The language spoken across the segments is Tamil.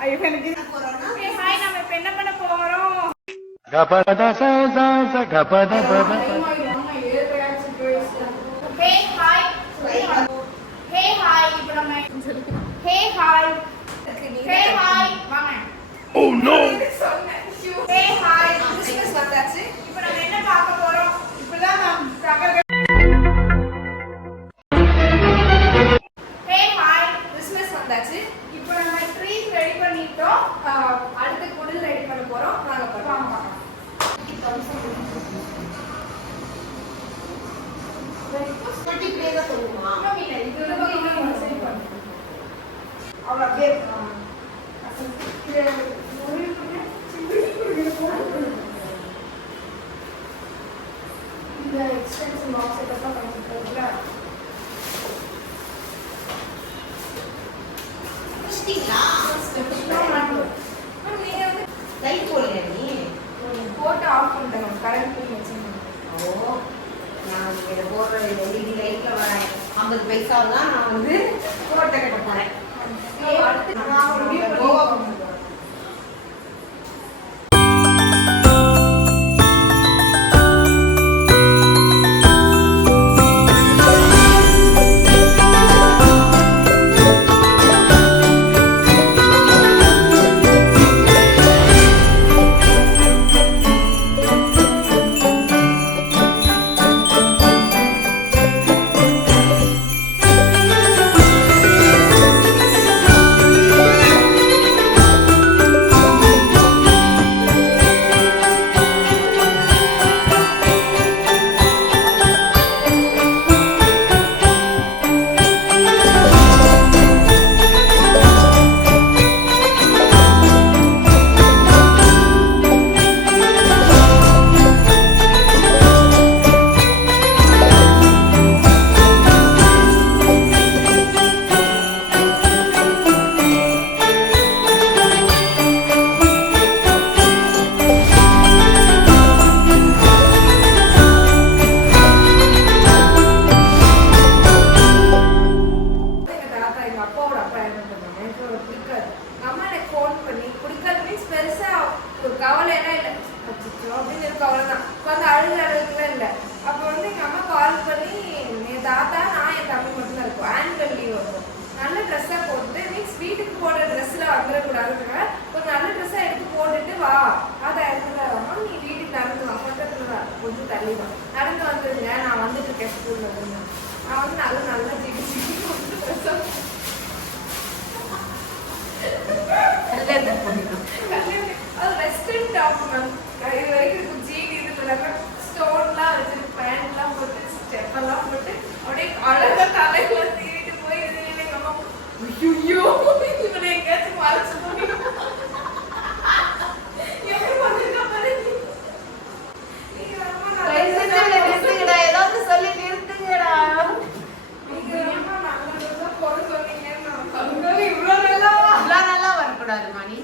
ஹாய், நம்ம இப்ப என்ன பண்ண போறோம்? கபத ச ச கபத பப. Hey hi. Hey hi. இப்போ நம்ம ஹே ஹாய். Hey hi. வாங்க. Oh no. Hey hi. Business வந்தாச்சு. இப்போ நம்ம என்ன பார்க்க போறோம்? இப்பதான் நான் பிரகர் ஹே ஹாய். பிசினஸ் வந்தாச்சு. இப்போ நம்ம ட்ரீட் ரெடி பண்ணிட்டோம். அடுத்து குடில் ரெடி பண்ண போறோம். வாங்க போறோம். எக்ஸ்டென்ஷன் பாக்ஸ் எல்லாம் பண்ணிருக்கீங்களா? போட்டு ஆஃப் பண்ணிட்டேன். கரண்ட் போய் வச்சிருந்தேன். நான் இதை போடுற எல்இடி லைட்ல வர 50 பைசாவெல்லாம் நான் வந்து போட்ட கட்ட போறேன். அடுத்து நான் ஒரு வீடியோ கோவா பண்ணுவேன். நடந்து வந்துருங்க. நான் வந்துட்டு இருக்கேன் ஸ்கூல்ல இருந்து. நான் வந்து நல்லா அது வெஸ்டர்ன் டாப் மேம். இது வரைக்கும் ஜீன் இதுல ஸ்டோன்லாம் வச்சு பேண்ட்லாம் போட்டு ஸ்டெப்பெல்லாம் போட்டு அப்படியே அழகா தலையில தீவிட்டு போய் இது எங்க அம்மா ஐயோ இவனை எங்கேயாச்சும் மறைச்சு போய் எப்படி பண்ணிருக்கா பாரு. ஏதாவது சொல்லி நிறுத்துங்கடா. இவ்வளவு நல்லா வரக்கூடாது மணி.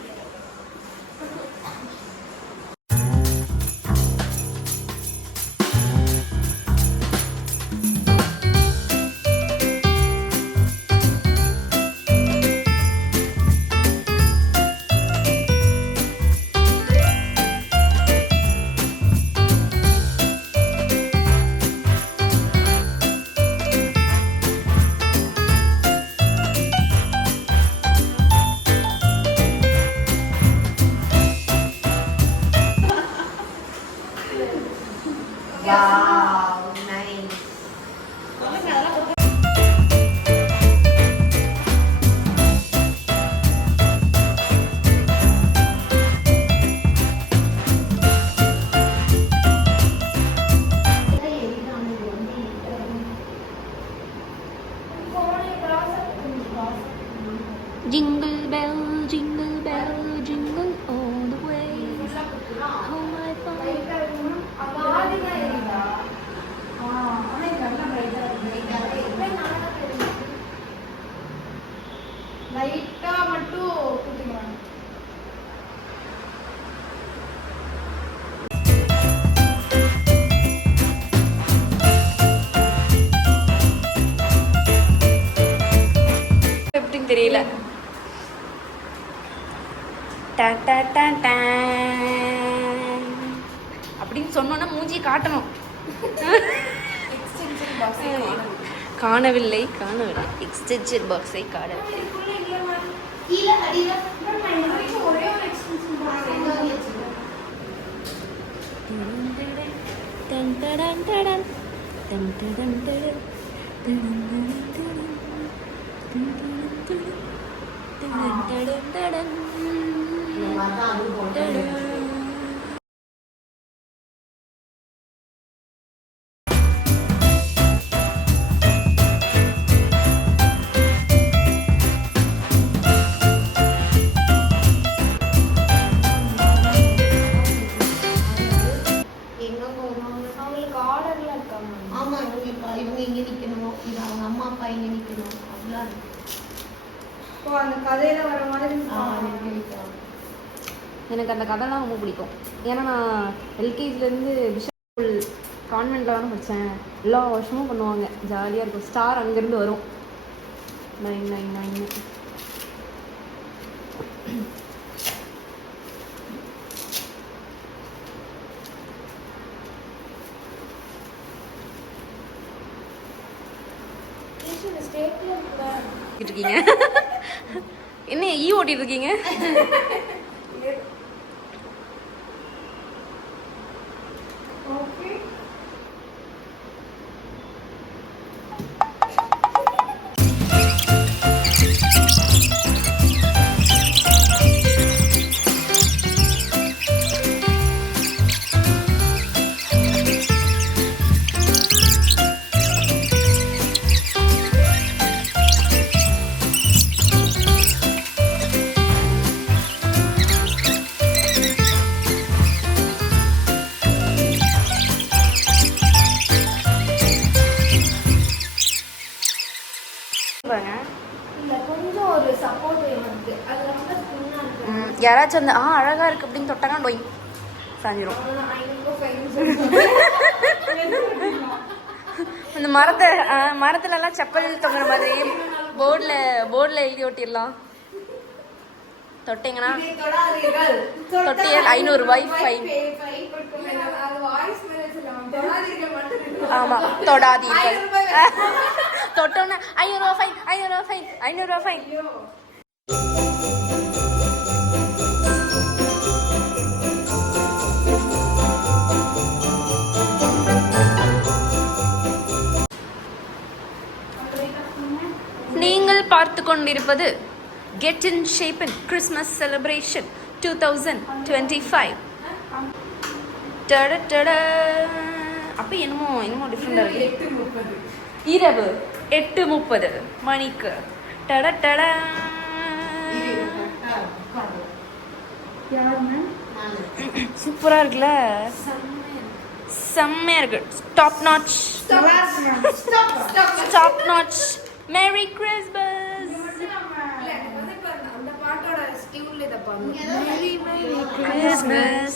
Wow, nice. Jingle bell, jingle bell, jingle all the way. How my fun. லைட்டா மட்டும் குத்துங்க. எப்படின்னு தெரியல. Done done done done. அப்படின்னு சொன்னோன்னா மூஞ்சி காட்டணும். எக்ஸ்டென்ஷன் பாக்ஸ் காணவில்லை காணவில்லை எக்ஸ்டென்ஷன் பாக்ஸை காணவில்லை. கீழே அடியில ஒரே ஒரு extension box done done done done done done இந்த மாதிரி தான் அது போட்டு அவங்களுக்கு ஆர்டர்லாம் இருக்காங்க. ஆமா இவங்க இங்க நிக்கணும், இது அவங்க அம்மா அப்பா இங்க நிக்கணும், அப்படிலாம் இருக்கு. ஓ அந்த கதையில வர மாதிரி நிக்க வைக்கலாம். எனக்கு அந்த கதைலாம் ரொம்ப பிடிக்கும். ஏன்னா நான் எல்கேஜிலேருந்து பிஷப் கான்வெண்ட்டில் தானே படித்தேன். எல்லா வருஷமும் பண்ணுவாங்க, ஜாலியாக இருக்கும். ஸ்டார் அங்கேருந்து வரும். 999. இருக்கீங்க என்ன ஈ ஓட்டிட்டு இருக்கீங்க? ஓகே இல்ல கொஞ்சம் ஒரு சப்போர்ட் வேணும் இருக்கு. அது ரொம்ப ஸ்பின்னா இருக்கு. யாராச்சும் அந்த அழகா இருக்கு அப்படின்னு தொட்டாங்க டொய் சாஞ்சிரும். அவ்வளவுதான் 500 ஃபைன் இந்த மரத்துல எல்லாம் செப்பல் தொங்குற மாதிரி போர்டில் எழுதி ஒட்டிடலாம். தொட்டிங்கன்னா தொடாதீர்கள். தொட்டியல் 500 ரூபாய் ஃபைன். அது வாய்ஸ் மெசேஜ் இல்ல. தொடாதீர்கள் மட்டும் இருக்கு. ஆமா தொடாதீர்கள். 500 ரூபாய் தொட்டோன்னா 500 ரூபாய் ஃபைன், 500 ரூபாய் ஃபைன், 500 ரூபாய் ஃபைன். ஐயோ நீங்கள் பார்த்து கொண்டிருப்பது Get in Shape in Christmas Celebration 2025. அப்போ என்னமோ டிஃப்ரெண்டாக இருக்கு. 8:30 இரவு 8:30 மணிக்கு டட டட. சூப்பராக இருக்குல்ல, செம்மையாக இருக்கு. Top notch, top notch. Merry Christmas. இல்ல வந்து இப்ப அந்த பாட்டோட டியூன்ல இத பாருங்க. Christmas,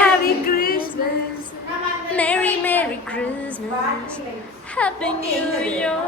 Happy Christmas, Merry Merry Christmas, Happy New Year.